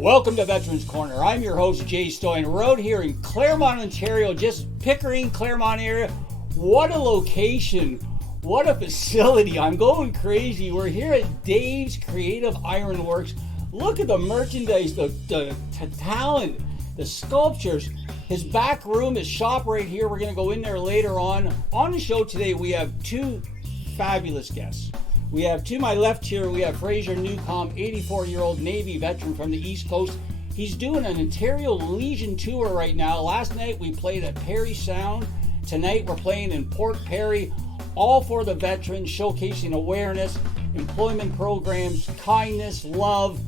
Welcome to Veterans Corner. I'm your host, Jay Stoyan. We're out here in Claremont, Ontario, just Pickering, Claremont area. What a location. What a facility. I'm going crazy. We're here at Dave's Creative Ironworks. Look at the merchandise, the talent, the sculptures. His back room, his shop right here. We're going to go in there later on. On the show today, we have two fabulous guests. We have to my left here, we have Fraser Newcombe, 84-year-old Navy veteran from the East Coast. He's doing an Ontario Legion tour right now. Last night we played at Perry Sound. Tonight we're playing in Port Perry, all for the veterans, showcasing awareness, employment programs, kindness, love,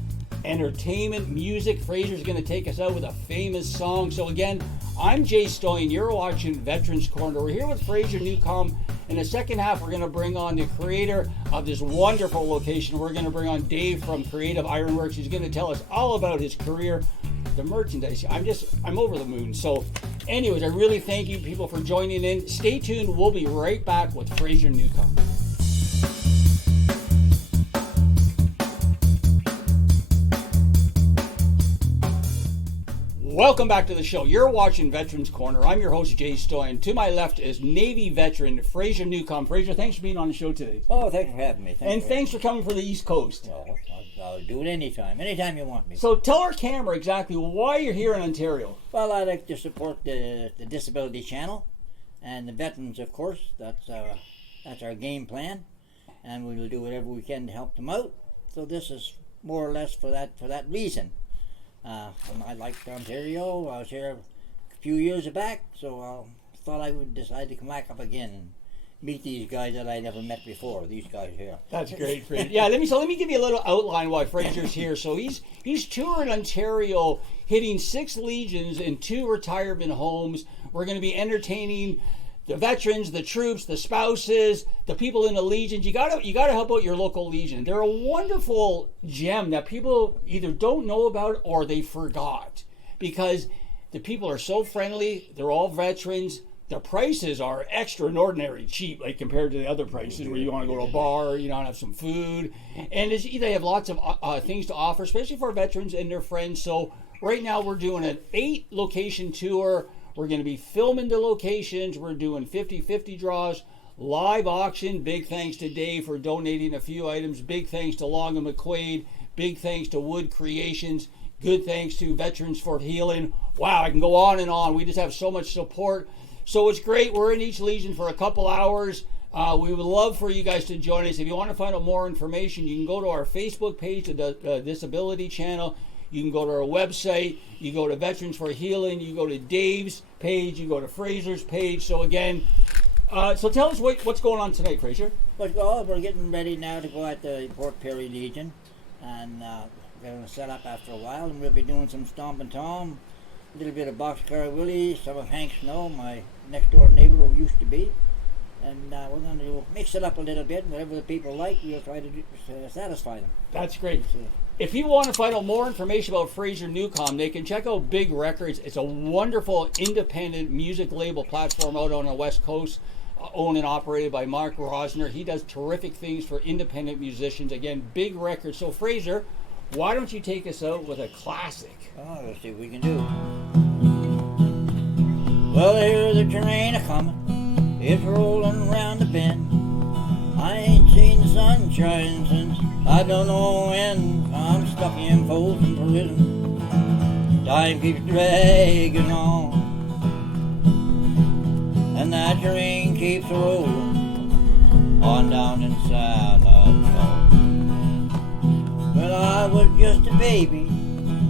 entertainment, music. Fraser's going to take us out with a famous song. So again, I'm Jay Stoyan. You're watching Veterans Corner. We're here with Fraser Newcombe. In the second half, we're going to bring on the creator of this wonderful location. We're going to bring on Dave from Creative Ironworks. He's going to tell us all about his career, the merchandise. I'm over the moon. So anyways, I really thank you people for joining in. Stay tuned. We'll be right back with Fraser Newcombe. Welcome back to the show. You're watching Veterans Corner. I'm your host, Jay Stoyan. To my left is Navy veteran Fraser Newcombe. Fraser, thanks for being on the show today. Oh, thanks for having me. Thanks for coming from the East Coast. Well, I'll do it anytime you want me. So tell our camera exactly why you're here in Ontario. Well, I like to support the Disability Channel and the veterans, of course. That's our game plan, and we will do whatever we can to help them out. So this is more or less for that reason. I liked Ontario. I was here a few years back, so I thought I would decide to come back up again and meet these guys that I never met before. These guys here. That's great, Fraser. Yeah, let me give you a little outline why Fraser's here. So he's touring Ontario, hitting 6 legions in 2 retirement homes. We're going to be entertaining the veterans, the troops, the spouses, the people in the legions. You gotta help out your local legion. They're a wonderful gem that people either don't know about or they forgot, because the people are so friendly. They're all veterans. The prices are extraordinary cheap, like compared to the other prices where you want to go to a bar, have some food, and they have lots of things to offer, especially for veterans and their friends. So right now we're doing an 8 location tour. We're going to be filming the locations. We're doing 50-50 draws, live auction. Big thanks to Dave for donating a few items. Big thanks to Long and McQuaid. Big thanks to Wood Creations. Good thanks to Veterans for Healing. Wow, I can go on and on. We just have so much support. So it's great. We're in each legion for a couple hours. We would love for you guys to join us. If you want to find out more information, you can go to our Facebook page, the Disability Channel. You can go to our website, you go to Veterans for Healing, you go to Dave's page, you go to Fraser's page. So again, so tell us what's going on tonight, Fraser. Well, we're getting ready now to go at the Port Perry Legion, and we're going to set up after a while, and we'll be doing some Stompin' Tom, a little bit of Boxcar Willie, some of Hank Snow, my next door neighbor who used to be, and we're going to mix it up a little bit, and whatever the people like, we'll try to satisfy them. That's great. If people want to find out more information about Fraser Newcombe, they can check out Big Records. It's a wonderful independent music label platform out on the West Coast, owned and operated by Mark Rosner. He does terrific things for independent musicians. Again, Big Records. So Fraser, why don't you take us out with a classic? Oh, let's see what we can do. Well, here's the train a-comin'. It's rolling around the bend. I ain't seen the sunshine since I don't know when. I'm stuck in Folsom Prison. Time keeps dragging on, and that train keeps rolling on down in San Antonio. When I was just a baby,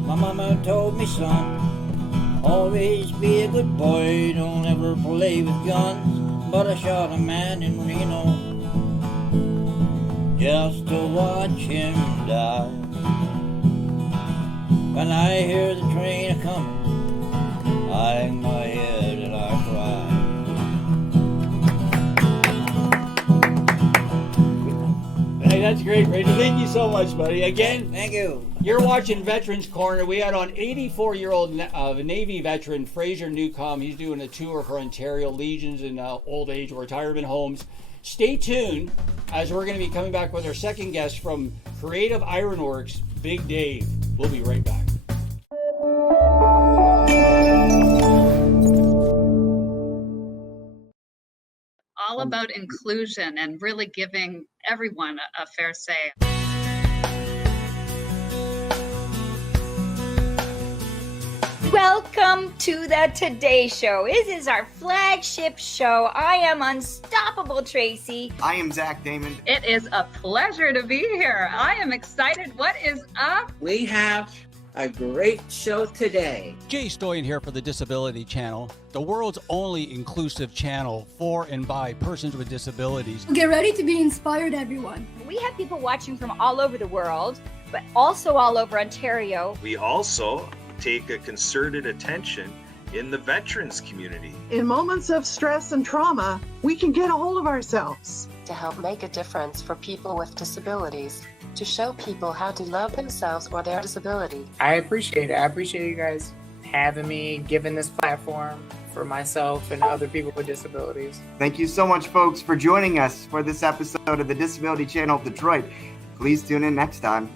my mama told me, son, always be a good boy, don't ever play with guns. But I shot a man in Reno just to watch him die. When I hear the train a-comin', I hang my head and I cry. Hey, that's great, Fraser. Thank you so much, buddy. Again, thank you. You're watching Veterans Corner. We had on 84-year-old Navy veteran Fraser Newcombe. He's doing a tour for Ontario Legions in old age retirement homes. Stay tuned, as we're going to be coming back with our second guest from Creative Ironworks, Big Dave. We'll be right back. about inclusion and really giving everyone a fair say. Welcome to the Today Show. This is our flagship show. I am Unstoppable Tracy. I am Zach Damon. It is a pleasure to be here. I am excited. What is up? We have a great show today. Jay Stoyan here for the Disability Channel, the world's only inclusive channel for and by persons with disabilities. Get ready to be inspired, everyone. We have people watching from all over the world, but also all over Ontario. We also take a concerted attention in the veterans community. In moments of stress and trauma, we can get a hold of ourselves. To help make a difference for people with disabilities, to show people how to love themselves or their disability. I appreciate it. I appreciate you guys having me, giving this platform for myself and other people with disabilities. Thank you so much, folks, for joining us for this episode of the Disability Channel Detroit. Please tune in next time.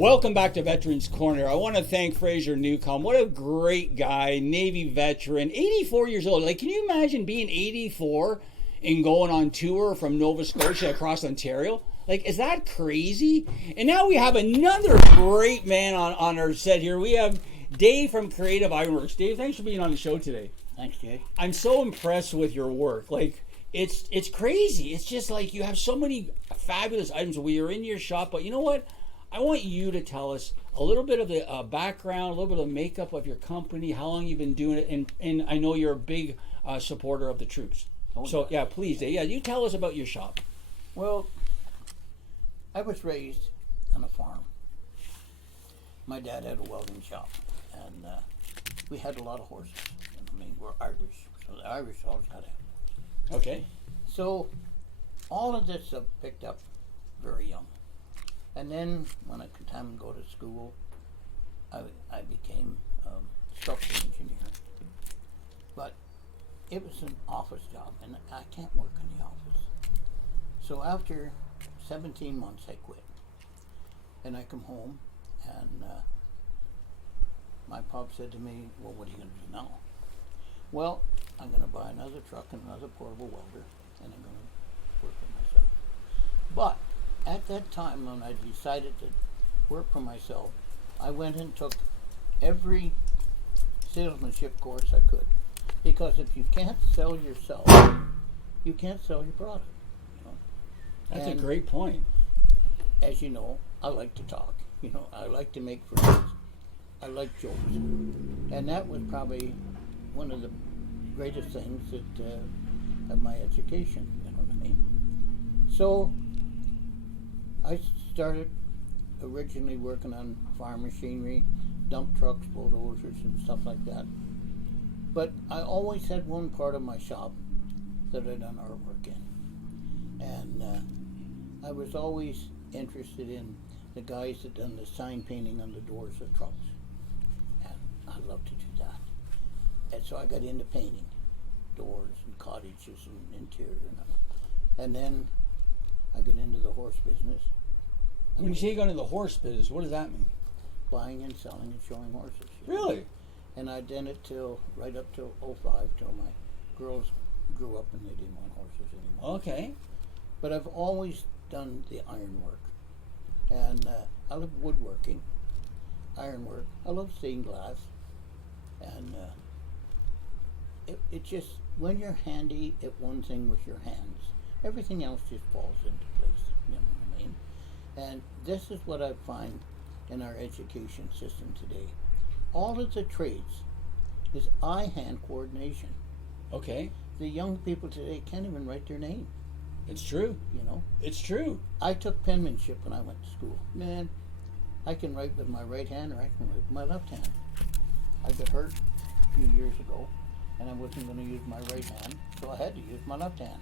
Welcome back to Veterans Corner. I want to thank Fraser Newcombe. What a great guy, Navy veteran, 84 years old. Like, can you imagine being 84 and going on tour from Nova Scotia across Ontario? Like, is that crazy? And now we have another great man on our set here. We have Dave from Creative Ironworks. Dave, thanks for being on the show today. Thanks, Jay. I'm so impressed with your work. Like, it's crazy. It's just like you have so many fabulous items. We are in your shop, but you know what? I want you to tell us a little bit of the background, a little bit of the makeup of your company, how long you've been doing it, and I know you're a big supporter of the troops. So, yeah, please, Dave, you tell us about your shop. Well, I was raised on a farm. My dad had a welding shop, and we had a lot of horses. I mean, we're Irish, so the Irish always had it. Okay. So, all of this I picked up very young. And then when I could time to go to school, I became a structural engineer. But it was an office job, and I can't work in the office. So after 17 months, I quit. And I come home, and my pop said to me, well, what are you going to do now? Well, I'm going to buy another truck and another portable welder, and I'm going to work for myself. But at that time, when I decided to work for myself, I went and took every salesmanship course I could. Because if you can't sell yourself, you can't sell your product. You know? That's a great point. As you know, I like to talk. You know, I like to make friends. I like jokes. And that was probably one of the greatest things that of my education, you know what I mean? So I started originally working on farm machinery, dump trucks, bulldozers, and stuff like that. But I always had one part of my shop that I'd done artwork in. And I was always interested in the guys that done the sign painting on the doors of trucks. And I love to do that. And so I got into painting doors and cottages and interior. And then I got into the horse business. When you say you got into the horse business, what does that mean? Buying and selling and showing horses. Really? And I did it right up till 05, till my girls grew up and they didn't want horses anymore. Okay. But I've always done the ironwork. And I love woodworking, ironwork. I love stained glass. And it just, when you're handy at one thing with your hands, everything else just falls into place. You know what I mean? And this is what I find in our education system today. All of the trades is eye-hand coordination. Okay. The young people today can't even write their name. It's true. You know? It's true. I took penmanship when I went to school. Man, I can write with my right hand or I can write with my left hand. I got hurt a few years ago and I wasn't going to use my right hand, so I had to use my left hand.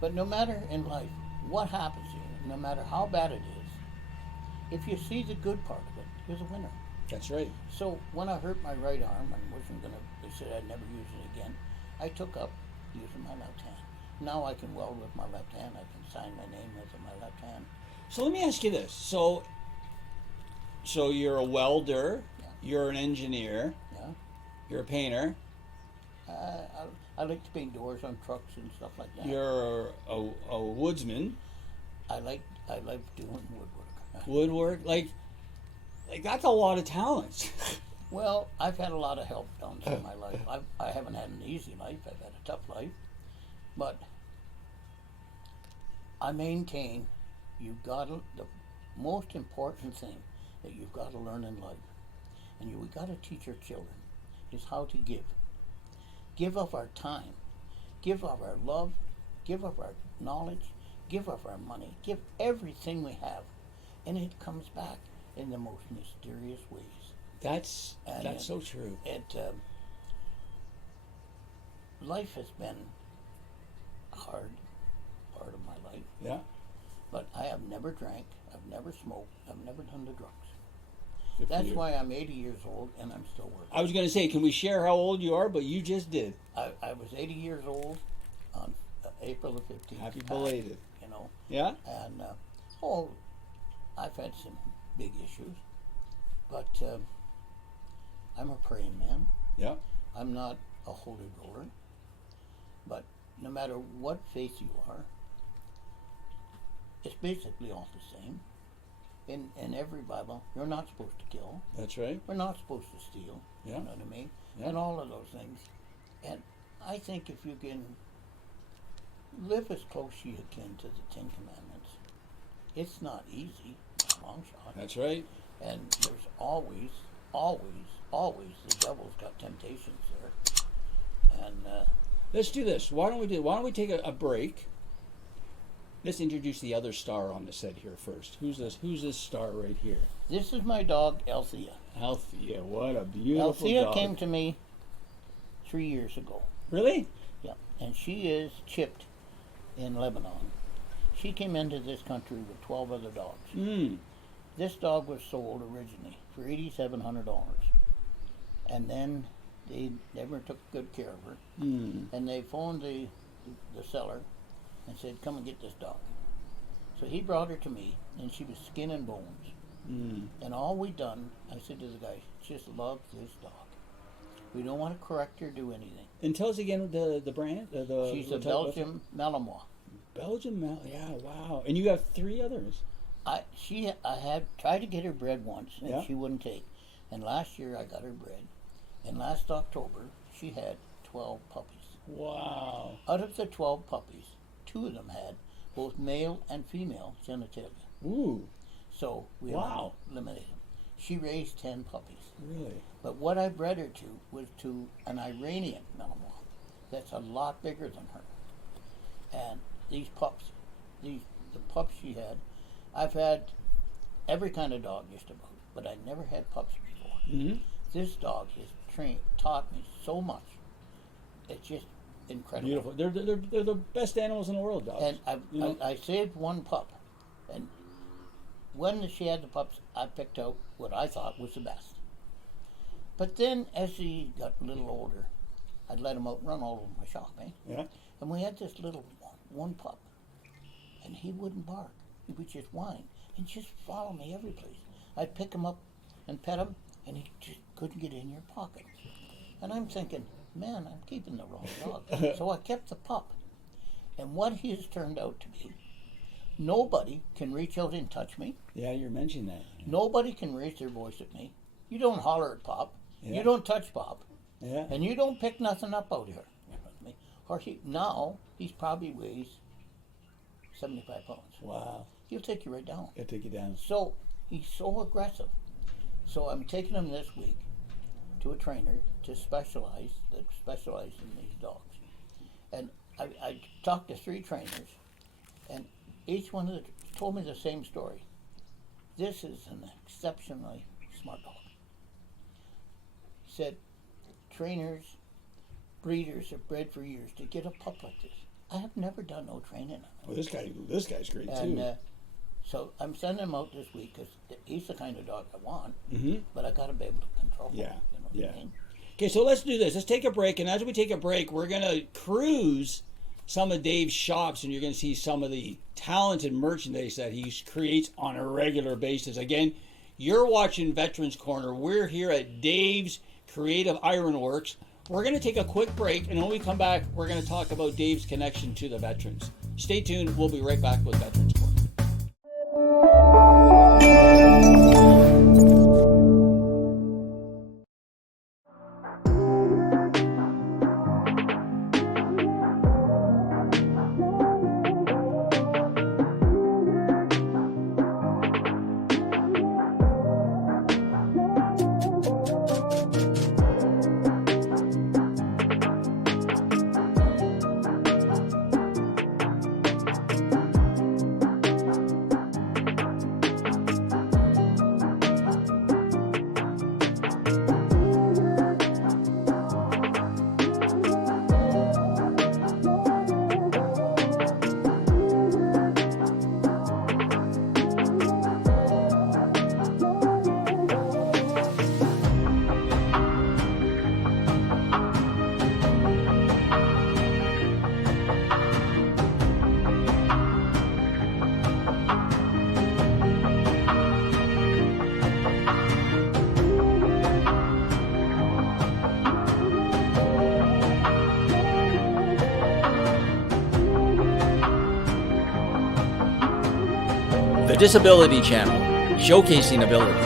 But no matter in life what happens to you, no matter how bad it is, if you see the good part of it, there's a winner. That's right. So when I hurt my right arm and wasn't gonna, they said I'd never use it again, I took up using my left hand. Now I can weld with my left hand. I can sign my name with my left hand. So let me ask you this. So you're a welder, you're an engineer, you're a painter. I like to paint doors on trucks and stuff like that. You're a woodsman. I like doing woodwork. Woodwork, like that's a lot of talents. Well, I've had a lot of help down through my life. I haven't had an easy life. I've had a tough life, but I maintain you've got to, the most important thing that you've got to learn in life, and we got to teach our children, is how to give. Give of our time, give of our love, give of our knowledge, give of our money, give everything we have, and it comes back in the most mysterious ways. That's so true. Life has been hard part of my life. Yeah. But I have never drank, I've never smoked, I've never done the drugs. Good That's why I'm 80 years old and I'm still working. I was going to say, can we share how old you are? But you just did. I was 80 years old on April the 15th. Happy belated. You know. Yeah. And I've had some big issues, but I'm a praying man. Yeah. I'm not a holy roller, but no matter what faith you are, it's basically all the same. In every Bible, you're not supposed to kill. That's right. We're not supposed to steal. Yeah. You know what I mean? Yeah. And all of those things. And I think if you can live as close as you can to the Ten Commandments, it's not easy, by a long shot. That's right. And there's always the devil's got temptations there. And let's do this. Why don't we take a break? Let's introduce the other star on the set here first. Who's this star right here? This is my dog, Althea. Althea, what a beautiful Althea dog. came to me 3 years ago. Really? Yeah. And she is chipped in Lebanon. She came into this country with 12 other dogs. Mm. This dog was sold originally for $8,700. And then they never took good care of her. Mm. And they phoned the seller and said, come and get this dog. So he brought her to me, and she was skin and bones. Mm. And all we done, I said to the guy, just love this dog. We don't want to correct her, do anything. And tell us again the brand. She's a Belgian Malinois. Belgian yeah, wow. And you have 3 others. I had tried to get her bred once, and Yeah. she wouldn't take. And last year I got her bred. And last October, she had 12 puppies. Wow. Out of the 12 puppies, 2 of them had both male and female genitalia. Ooh. So we eliminated them. She raised 10 puppies. Really? But what I bred her to was to an Iranian Malinois that's a lot bigger than her. And these pups, the pups she had, I've had every kind of dog just about, but I never had pups before. Mm-hmm. This dog has taught me so much. It's just incredible. Beautiful. They're the best animals in the world, dogs. And I saved one pup. And when she had the pups, I picked out what I thought was the best. But then, as he got a little older, I'd let him out and run all over my shop, eh? Yeah. And we had this little one pup. And he wouldn't bark. He would just whine and just follow me every place. I'd pick him up and pet him, and he just couldn't get in your pocket. And I'm thinking, man, I'm keeping the wrong dog. So I kept the pup. And what he has turned out to be, nobody can reach out and touch me. Yeah, you're mentioning that. Nobody can raise their voice at me. You don't holler at Pop. Yeah. You don't touch Pop. Yeah. And you don't pick nothing up out here. Or he's probably weighs 75 pounds. Wow. He'll take you right down. He'll take you down. So he's so aggressive. So I'm taking him this week to a trainer that specialize in these dogs. And I talked to 3 trainers, and each one of them told me the same story. This is an exceptionally smart dog. He said, trainers, breeders have bred for years to get a pup like this. I have never done no training on him. Well, this guy's great and, too. So I'm sending him out this week because he's the kind of dog I want. Mm-hmm. But I got to be able to control him. Yeah. You know what I mean? Okay, so let's do this. Let's take a break, and as we take a break, we're going to cruise some of Dave's shops, and you're going to see some of the talented merchandise that he creates on a regular basis. Again, you're watching Veterans Corner. We're here at Dave's Creative Ironworks. We're going to take a quick break, and when we come back, we're going to talk about Dave's connection to the veterans. Stay tuned. We'll be right back with Veterans Corner. The Disability Channel, showcasing abilities.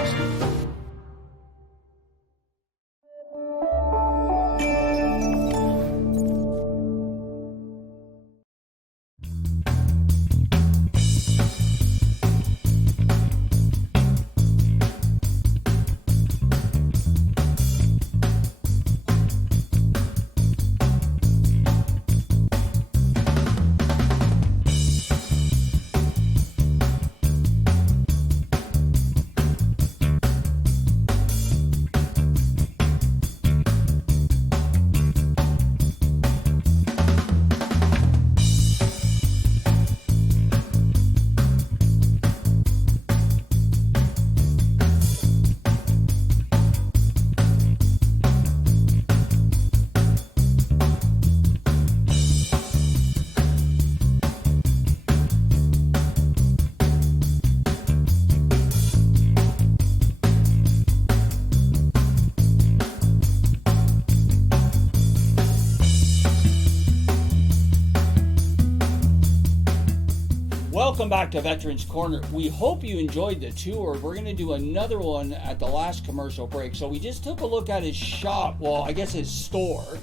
Welcome back to Veterans Corner. We hope you enjoyed the tour. We're going to do another one at the last commercial break. So we just took a look at his shop, well, I guess his store,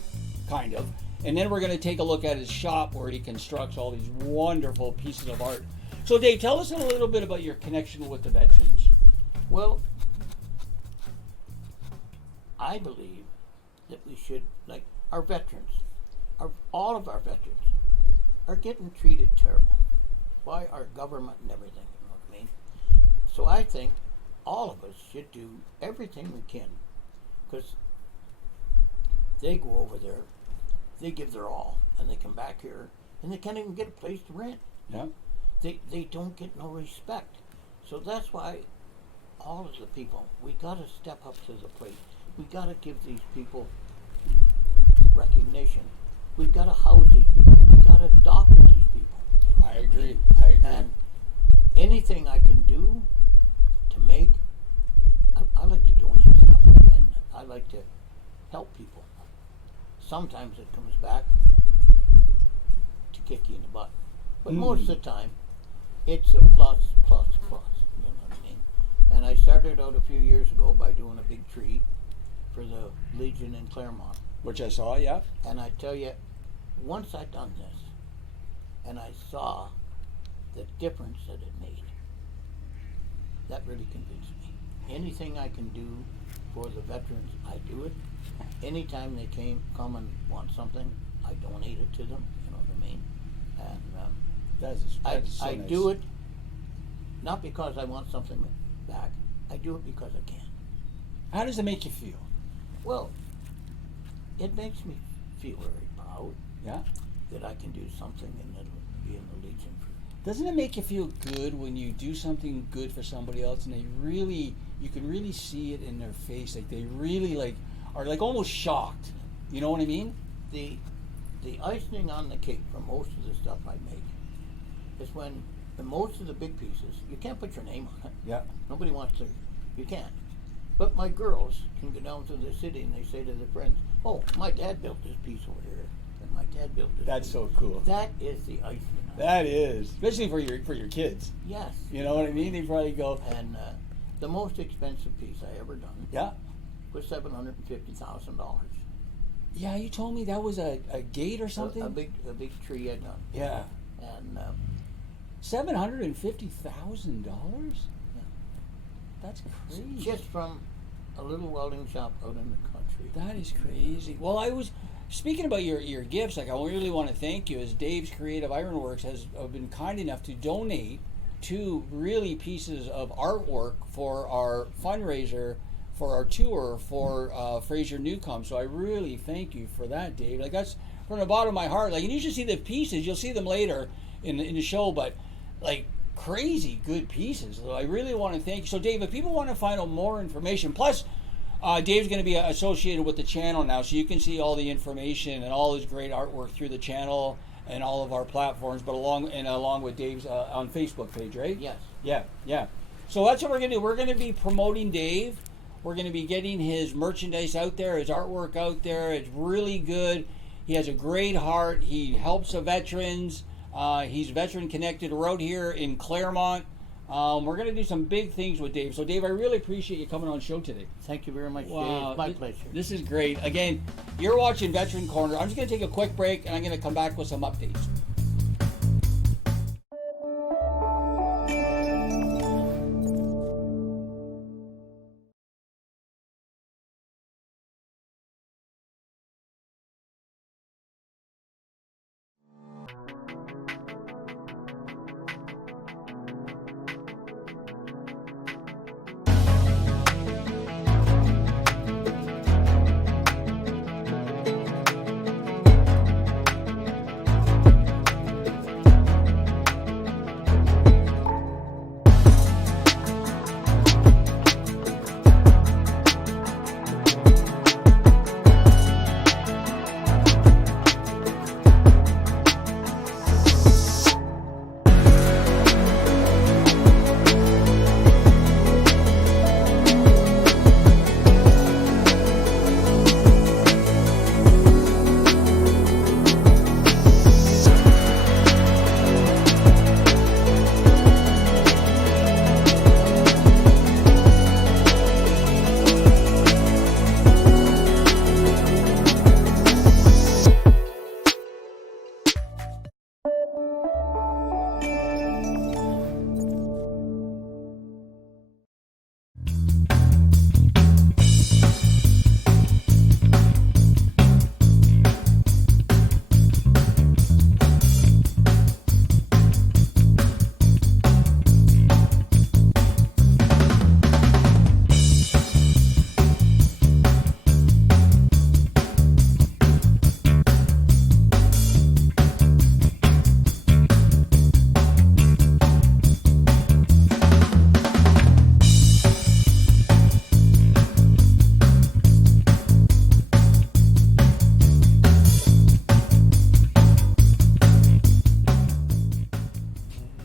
kind of. And then we're going to take a look at his shop where he constructs all these wonderful pieces of art. So Dave, tell us a little bit about your connection with the veterans. Well, I believe that we should, like our veterans, all of our veterans are getting treated terrible by our government and everything, you know what I mean? So I think all of us should do everything we can, because they go over there, they give their all, and they come back here, and they can't even get a place to rent. Yeah. They don't get no respect. So that's why all of the people, we got to step up to the plate. We got to give these people recognition. We've got to house these people. We got to doctor these people. You know I agree. And anything I can do to make, I like to donate stuff, and I like to help people. Sometimes it comes back to kick you in the butt, but most of the time, it's a plus. You know what I mean? And I started out a few years ago by doing a big tree for the Legion in Claremont. Which I saw, yeah. And I tell you, once I done this, and I saw the difference that it made, that really convinced me. Anything I can do for the veterans, I do it. Anytime they come and want something, I donate it to them. You know what I mean? And I nice. do it not because I want something back. I do it because I can. How does it make you feel? Well, it makes me feel very proud. Yeah. That I can do something and it'll be in the Legion Doesn't it make you feel good when you do something good for somebody else and you can really see it in their face, like they really like are like almost shocked. You know what I mean? The icing on the cake for most of the stuff I make is when most of the big pieces, you can't put your name on it. Yeah. Nobody wants to. You can't. But my girls can go down to the city and they say to their friends, "Oh, my dad built this piece over here, and my dad built this." That's piece. so cool. That is the icing. That is, especially for your kids. Yes. You know what I mean? They probably go. And the most expensive piece I ever done. Yeah. Was $750,000. Yeah, you told me that was a gate or something. A big tree I done. Yeah. And $750,000. Yeah. That's crazy. Just from a little welding shop out in the country. That is crazy. Well, I was speaking about your gifts. Like, I really want to thank you, as Dave's Creative Ironworks has been kind enough to donate 2 really pieces of artwork for our fundraiser for our tour for Fraser Newcombe. So I really thank you for that, Dave. Like, that's from the bottom of my heart. Like, and you should see the pieces. You'll see them later in the show, but like crazy good pieces. So I really want to thank you. So Dave, if people want to find out more information, plus Dave's going to be associated with the channel now, so you can see all the information and all his great artwork through the channel and all of our platforms, but along with Dave's on Facebook page, right? Yes. Yeah. So that's what we're going to do. We're going to be promoting Dave. We're going to be getting his merchandise out there, his artwork out there. It's really good. He has a great heart. He helps the veterans. He's veteran connected. We're out here in Claremont. We're going to do some big things with Dave. So, Dave, I really appreciate you coming on the show today. Thank you very much, Wow. Dave. My pleasure. This is great. Again, you're watching Veteran Corner. I'm just going to take a quick break, and I'm going to come back with some updates.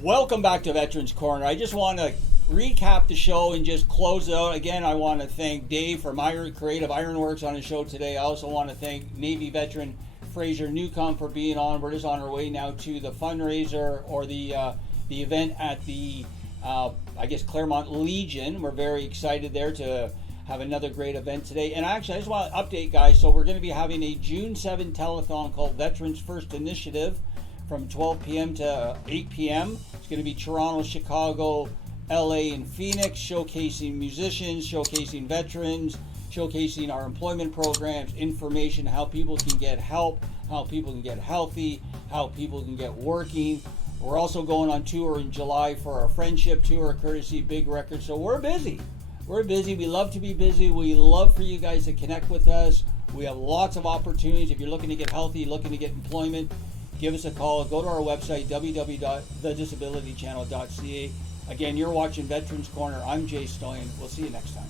Welcome back to Veterans Corner. I just want to recap the show and just close it out. Again, I want to thank Dave from Creative Ironworks on his show today. I also want to thank Navy veteran Fraser Newcombe for being on. We're just on our way now to the fundraiser or the event at the, Claremont Legion. We're very excited there to have another great event today. And actually, I just want to update, guys. So we're going to be having a June 7 telethon called Veterans First Initiative from 12 p.m. to 8 p.m. It's going to be Toronto, Chicago, LA, and Phoenix, showcasing musicians, showcasing veterans, showcasing our employment programs, information, how people can get help, how people can get healthy, how people can get working. We're also going on tour in July for our friendship tour, courtesy Big Records. So we're busy. We're busy. We love to be busy. We love for you guys to connect with us. We have lots of opportunities. If you're looking to get healthy, looking to get employment, give us a call. Go to our website, www.thedisabilitychannel.ca. Again, you're watching Veterans Corner. I'm Jay Stoyan. We'll see you next time.